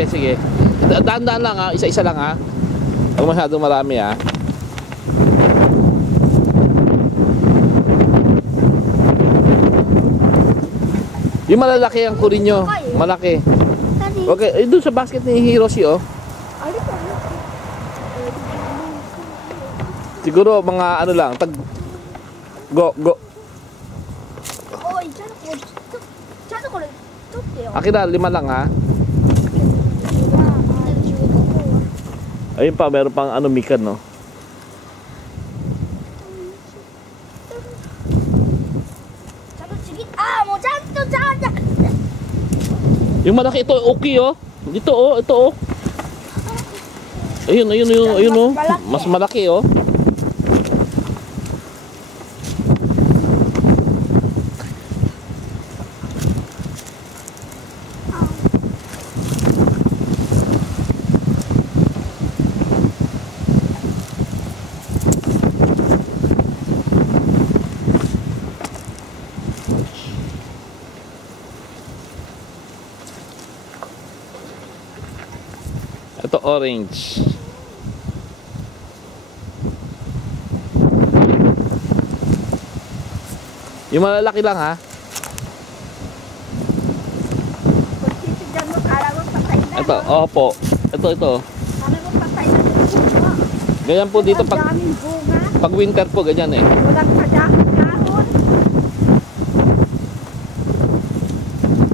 Sige, sige. Daan-daan lang ha. Isa-isa lang ha. Huwag masyadong marami ha. Yung malalaki ang kunin nyo. Malaki. Okay, eh, doon sa basket ni Hiroshi oh. Siguro mga ano lang, tag go. Akin na, 5 lang ha. Ayun pa, meron pang ano mikan no. Yung malaki ito, okay oh. Dito oh, ito oh. Ayun oh. Mas malaki oh. Ito orange. Yung malalaki lang ha. Ito, opo. Ito. Ganyan po dito pag winter po ganyan eh. Walang padya.